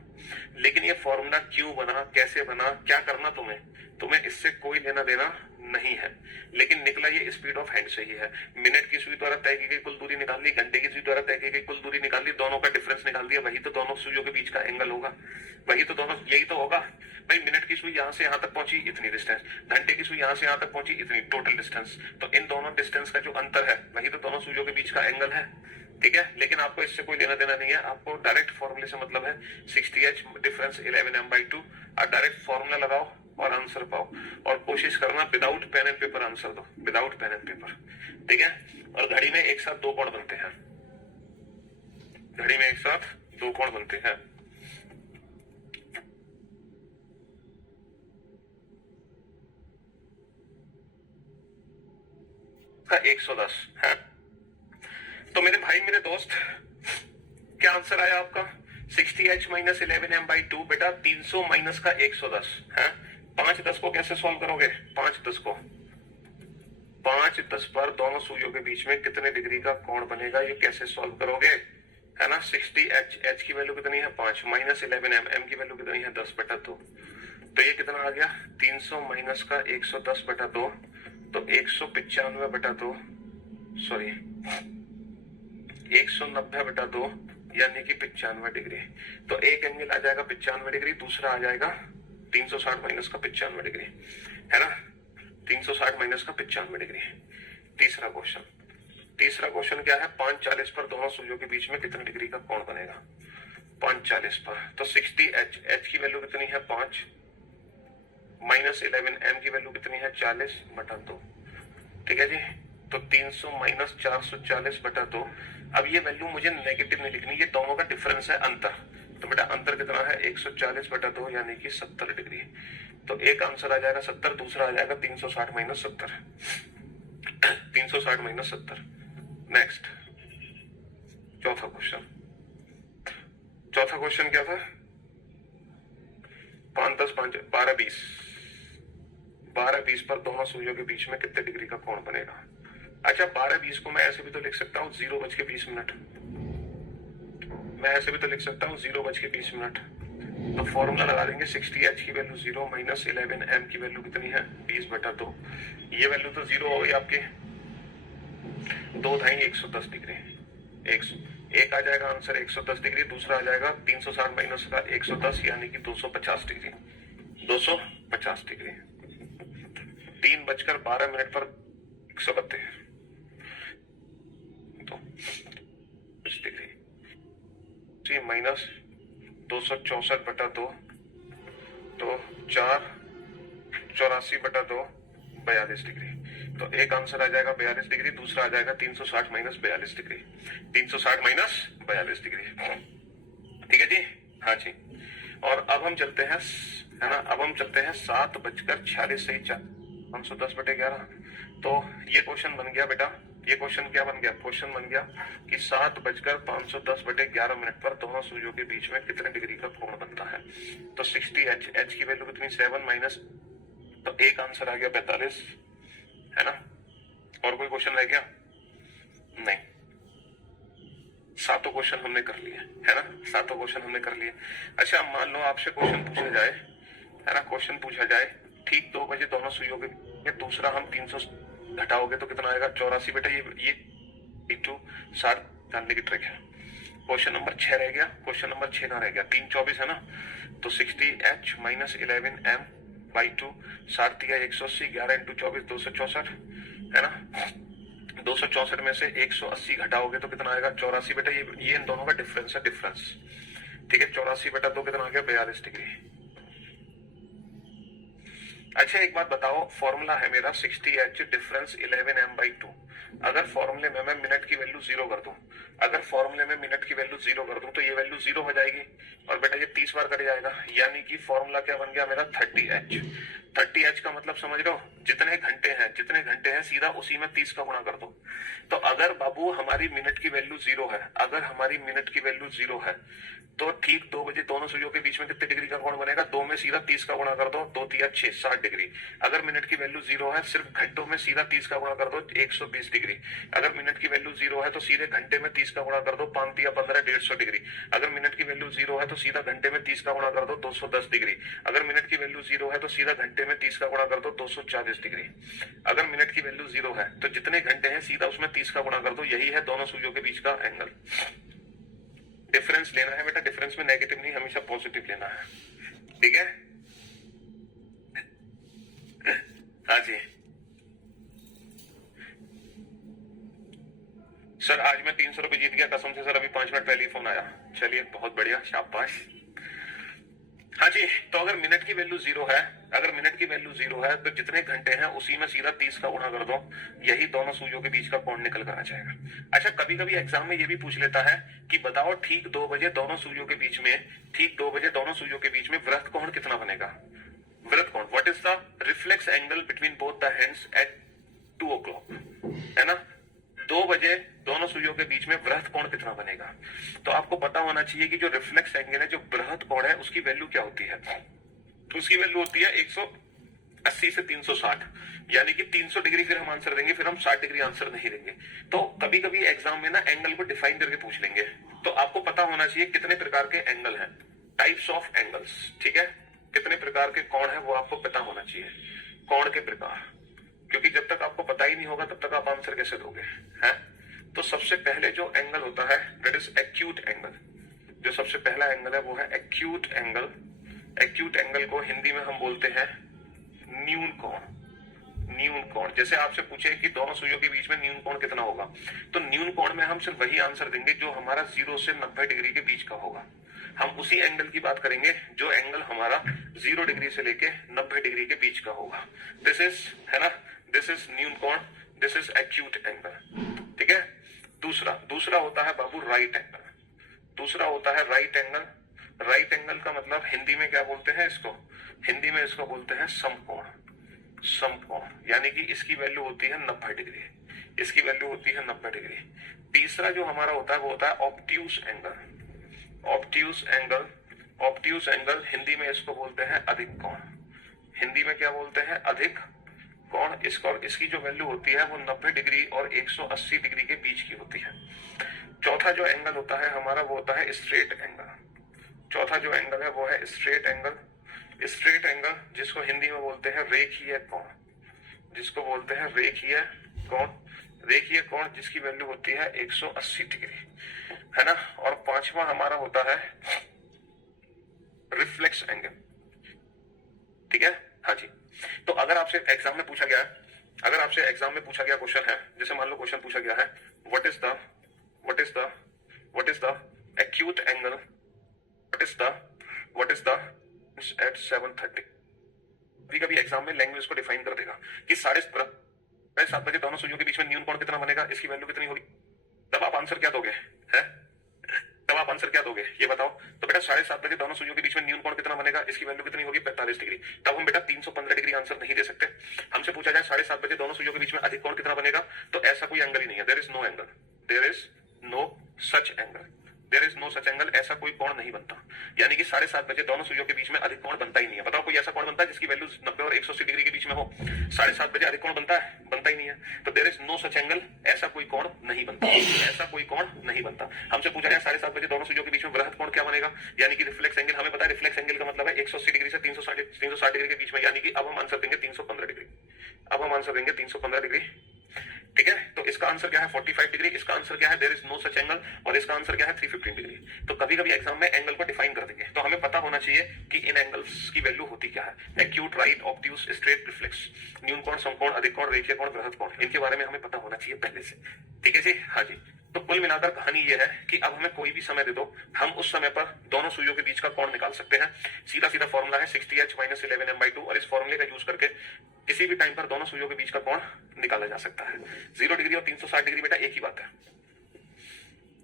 लेकिन ये फॉर्मूला क्यों बना, कैसे बना, क्या करना तुम्हें इससे कोई लेना देना नहीं है। लेकिन निकला ये स्पीड ऑफ हैंड से ही है। मिनट की सुई द्वारा तय की गई कुल दूरी निकाल ली, घंटे की सुई द्वारा तय की गई कुल दूरी निकाल ली, दोनों का डिफरेंस निकाल दिया। वही तो दोनों सुइयों के बीच का एंगल होगा, वही तो दोनों, यही तो होगा भाई। मिनट की सुई यहां से यहां तक पहुंची इतनी डिस्टेंस, घंटे की सुई यहां से यहां तक पहुंची इतनी, टोटल डिस्टेंस। तो इन दोनों डिस्टेंस का जो अंतर है वही तो दोनों सुइयों के बीच का एंगल है। ठीक है, लेकिन आपको इससे कोई लेना देना नहीं है। आपको डायरेक्ट फॉर्मूले से मतलब है 60h डिफरेंस 11m/2। आप डायरेक्ट फॉर्मूला लगाओ और आंसर पाओ, और कोशिश करना without pen and paper answer दो, विदाउट पेन एंड पेपर। ठीक है, और घड़ी में एक साथ 2 कोण बनते हैं, घड़ी में एक साथ 2 कोण बनते हैं। का 110 है। तो मेरे भाई मेरे दोस्त क्या आंसर आया आपका? 60h माइनस 11m/2 बेटा 300 माइनस का 110 है। 5-10 को कैसे सॉल्व करोगे? 5-10 को 5-10 पर दोनों सुइयों के बीच में कितने डिग्री का कोण बनेगा, ये कैसे सॉल्व करोगे? है ना, 60h, h की वैल्यू कितनी है 5, माइनस 11m, m की वैल्यू कितनी है 10/2। तो ये कितना आ गया 300 माइनस का 110/2, तो 195/2, सॉरी 190/2 यानी कि 95 डिग्री। तो एक एंगल आ जाएगा 95 डिग्री, दूसरा आ जाएगा 360 माइनस का 95 डिग्री, है ना, 360 माइनस का 95 डिग्री। तीसरा क्वेश्चन क्या है, 5:40 पर दोनों सुइयों के बीच में कितने डिग्री का कोण बनेगा? 5:40 पर, तो 60h, h की वैल्यू कितनी है 5, माइनस 11m की वैल्यू कितनी है 40/2, ठीक है जी। तो 300 माइनस 440/2। अब ये वैल्यू मुझे नेगेटिव नहीं लिखनी, ये दोनों का डिफरेंस है, अंतर। तो बेटा अंतर कितना है 140/2 यानी कि 70 डिग्री। तो एक आंसर आ जाएगा 70, दूसरा आ जाएगा 360 माइनस 70, 360 माइनस 70। नेक्स्ट चौथा क्वेश्चन क्या था? 5-10 5 12-20, 12-20 पर दोनों सुइयों के बीच में कितने डिग्री का कोण बनेगा? अच्छा 12-20 को मैं ऐसे भी तो लिख सकता हूँ 0:20, मैं ऐसे भी तो लिख सकता हूँ 0:20। तो फॉर्मूला लगा देंगे 60h की वैल्यू 0 माइनस 11m की वैल्यू कितनी है 20/2। ये वैल्यू तो 0 हो गई आपके, 2 ढाई 110 डिग्री, एक आ जाएगा आंसर 110 डिग्री, दूसरा आ जाएगा 360 माइनस का 110 यानी कि 250 डिग्री, 250 डिग्री। 3:12 पर 132 डिग्री माइनस 264/2, तो 84/2 42 डिग्री। तो एक आंसर आ जाएगा 42 डिग्री, दूसरा आ जाएगा 360 माइनस 42 डिग्री, 360 माइनस 42 डिग्री, ठीक है जी। हाँ जी, और अब हम चलते हैं, है ना, अब हम चलते हैं 7:46 से 510/11। तो ये क्वेश्चन बन गया बेटा, ये क्वेश्चन क्या बन गया? क्वेश्चन बन गया कि 7:510/11 पर दोनों सुइयों के बीच में कितने डिग्री का कोण बनता है? तो 60h, h की वैल्यू कितनी 7 माइनस, तो एक आंसर आ गया 42, है ना। और कोई क्वेश्चन रह गया? नहीं, सातों क्वेश्चन हमने कर लिए, है ना, सातों क्वेश्चन हमने कर लिए। अच्छा मान लो आपसे क्वेश्चन पूछा जाए, है ना, क्वेश्चन पूछा जाए ठीक 2 बजे दोनों सुइयों के, दूसरा हम 300 घटाओगे तो कितना आएगा 84। बेटा ये 60 जानने की ट्रिक है। क्वेश्चन नंबर 6 रह गया, क्वेश्चन नंबर 6 ना रह गया, 324 है ना, तो 60h माइनस 11m/2, 60 180, 11 × 24 264, है ना। 264 में से 180 घटाओगे तो कितना आएगा 84। बेटा ये इन दोनों का डिफरेंस है, डिफरेंस, ठीक है। 84/2 कितना आ गया 42 डिग्री। अच्छा एक बात बताओ, फॉर्मूला है मेरा 60h डिफरेंस 11m/2। अगर फॉर्मूले में मैं मिनट की वैल्यू 0 कर दूं, अगर फॉर्मूले में मिनट की वैल्यू 0 कर दूं तो ये वैल्यू 0 हो जाएगी, और बेटा ये 30 बार कट जाएगा, यानी कि फॉर्मूला क्या बन गया मेरा 30h। 30h का मतलब समझ रहे हो, जितने घंटे हैं सीधा उसी में 30 का गुणा कर दो। तो अगर बाबू हमारी मिनट की वैल्यू 0 है, अगर हमारी मिनट की वैल्यू 0 है, तो ठीक 2 बजे दोनों सुइयों के बीच में कितने डिग्री का कोण बनेगा? 2 में सीधा 30 का गुणा कर दो, 2 × 3 = 6 60 डिग्री। अगर मिनट की वैल्यू 0 है, सिर्फ घंटों में सीधा 30 का गुणा कर दो 120 डिग्री। अगर मिनट की वैल्यू 0 है तो सीधे घंटे में 30 का गुणा कर दो 5 × 15 150 डिग्री। अगर मिनट की वैल्यू 0 है तो सीधा घंटे में 30 का गुणा कर दो 210 डिग्री। अगर मिनट की वैल्यू 0 है तो सीधा घंटे में 30 का गुणा कर दो 240 डिग्री। अगर मिनट की वैल्यू 0 है तो जितने घंटे हैं सीधा उसमें 30 का गुणा कर दो, यही है दोनों सुइयों के बीच का एंगल। डिफरेंस लेना है बेटा, डिफरेंस में नेगेटिव नहीं, हमेशा पॉजिटिव लेना है, ठीक है। हाँ जी सर, आज मैं 300 रुपए जीत गया कसम से सर, अभी 5 मिनट पहले ही फोन आया। चलिए बहुत बढ़िया, शाबाश। हाँ जी, तो अगर मिनट की वैल्यू 0 है, अगर मिनट की वैल्यू 0 है तो जितने घंटे हैं उसी में सीधा 30 का गुणा कर दो, यही दोनों सुइयों के बीच का कोण निकल कर आ जाएगा। अच्छा कभी कभी एग्जाम में ये भी पूछ लेता है कि बताओ ठीक 2 बजे दोनों सुइयों के बीच में, ठीक 2 बजे दोनों सुइयों के बीच में वृत्त कोण कितना बनेगा? वृत्त कोण, what is the reflex angle between both the hands eight 2 o'clock, है ना। 2 बजे दोनों सुइयों के बीच में बृहद कोण कितना बनेगा? तो आपको पता होना चाहिए कि जो रिफ्लेक्स एंगल है, जो बृहद कोण है, उसकी वैल्यू क्या होती है? उसकी वैल्यू होती है 180 से 360, यानी कि 300 डिग्री फिर हम आंसर देंगे, फिर हम 60 डिग्री आंसर नहीं देंगे। तो कभी कभी एग्जाम में ना एंगल को डिफाइन करके पूछ लेंगे, तो आपको पता होना चाहिए कितने प्रकार के एंगल हैं, टाइप्स ऑफ एंगल्स, ठीक है? कितने प्रकार के कोण है वो आपको पता होना चाहिए, कोण के प्रकार, क्योंकि जब तक आपको पता ही नहीं होगा तब तक आप आंसर कैसे दोगे, है? तो सबसे पहले जो एंगल होता है दैट इज एक्यूट एंगल। जो सबसे पहला एंगल है वो है एक्यूट एंगल। एक्यूट एंगल को हिंदी में हम बोलते हैं न्यून कोण। न्यून कोण, जैसे आपसे पूछे कि दोनों सुइयों के बीच में न्यून कोण कितना होगा, तो न्यून कोण में हम सिर्फ वही आंसर देंगे जो हमारा 0 से 90 डिग्री के बीच का होगा। हम उसी एंगल की बात करेंगे जो एंगल हमारा 0 डिग्री से लेके 90 डिग्री के बीच का होगा। दिस इज, है ना, दिस इज न्यून कोण, दिस इज एक्यूट एंगल, ठीक है? दूसरा होता है बाबू राइट एंगल। दूसरा होता है राइट एंगल। राइट एंगल का मतलब हिंदी में क्या बोलते हैं इसको? हिंदी में इसको बोलते हैं समकोण। समकोण यानी कि इसकी वैल्यू होती है 90 डिग्री, इसकी वैल्यू होती है 90 डिग्री। तीसरा जो हमारा होता है वो होता है obtuse angle. Obtuse angle, obtuse angle Hindi में इसको बोलते हैं अधिक कोण। हिंदी में क्या बोलते हैं? अधिक कोण। इसकी जो वैल्यू होती है वो 90 डिग्री और 180 डिग्री के बीच की होती है। चौथा जो एंगल होता है हमारा वो होता है स्ट्रेट एंगल। चौथा जो एंगल है वो है स्ट्रेट एंगल। स्ट्रेट एंगल जिसको हिंदी में बोलते हैं रेखीय कोण, जिसको बोलते हैं रेखीय कोण। रेखीय कोण जिसकी वैल्यू होती है 180 डिग्री, है ना? और पांचवा हमारा होता है रिफ्लेक्स एंगल, ठीक है? हाँ जी। तो अगर आपसे एग्जाम में पूछा गया, अगर आपसे एग्जाम में पूछा गया क्वेश्चन है, जैसे मान लो क्वेश्चन पूछा गया है what is the acute angle, what is the at 7:30। कभी एग्जाम में लैंग्वेज को डिफाइन कर देगा कि 7:30 बजे दोनों सुइयों के बीच में न्यून कोण कितना बनेगा, इसकी वैल्यू कितनी होगी, तब आप आंसर क्या दोगे, है? तब आप आंसर क्या दोगे ये बताओ। तो बेटा 7:30 बजे दोनों सुइयों के बीच में न्यून कोण कितना बनेगा, इसकी वैल्यू कितनी होगी, 45 डिग्री। तब हम बेटा 315 डिग्री आंसर नहीं दे सकते। हमसे पूछा जाए 7:30 बजे दोनों सुइयों के बीच में अधिक कोण कितना बनेगा, तो ऐसा कोई एंगल ही नहीं है। There is no angle, there is no such angle, there is no such angle. ऐसा कोई कोण नहीं बनता, यानी कि 7:30 बजे दोनों सुइयों के बीच में अधिक कोण बनता ही नहीं है। बताओ कोई ऐसा कोण बनता है जिसकी वैल्यू 90 और 180 डिग्री के बीच में हो? 7:30 बजे अधिक कोण बनता है? बनता ही नहीं है। तो there is no such angle, ऐसा कोई कोण नहीं बनता, ऐसा कोई कोण नहीं बनता। हमसे पूछा जाए 7:30 बजे दोनों सुइयों के बीच में वृहद कोण क्या बनेगा, यानी कि रिफ्लेक्स एंगल। हमें पता है रिफ्लेक्स एंगल का मतलब है 180 डिग्री से 360 डिग्री के बीच में, यानी कि अब हम आंसर देंगे 315 डिग्री। अब हम आंसर देंगे 315 डिग्री, ठीक है? तो इसका आंसर क्या है 45 डिग्री, इसका आंसर क्या है there is no such angle, और इसका आंसर क्या है 315 डिग्री। तो कभी कभी एग्जाम में एंगल को डिफाइन कर देंगे, तो हमें पता होना चाहिए कि इन एंगल्स की वैल्यू होती क्या है। Acute, right, obtuse, straight, reflex, न्यून कोण, समकोण, अधिक कोण, रेखीय कोण, बृहद कोण, इनके बारे में हमें पता होना चाहिए पहले से, ठीक है जी? हाँ जी। तो कुल मिलाकर कहानी यह है कि अब हमें कोई भी समय दे दो, हम उस समय पर दोनों सुइयों के बीच का कोण निकाल सकते हैं। सीधा सीधा फॉर्मूला है 60h - 11m/2, और इस फॉर्मूले का यूज करके किसी भी टाइम पर दोनों सुइयों के बीच का कोण निकाला जा सकता है। 0 डिग्री और 360 डिग्री बेटा एक ही बात है।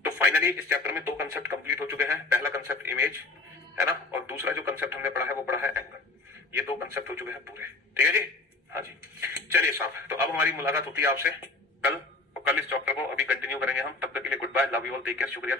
तो फाइनली इस चैप्टर में 2 कंसेप्ट कंप्लीट हो चुके हैं। पहला कंसेप्ट इमेज, है ना, और दूसरा जो कंसेप्ट हमने पढ़ा है वो पढ़ा है एंगल। ये 2 कंसेप्ट हो चुके हैं पूरे, ठीक है जी? हाँ जी। चलिए साहब, तो अब हमारी मुलाकात होती है आपसे कल, और कल इस चैप्टर को अभी कंटिन्यू करेंगे हम। तब तक के लिए good bye, love you all, take care, शुक्रिया।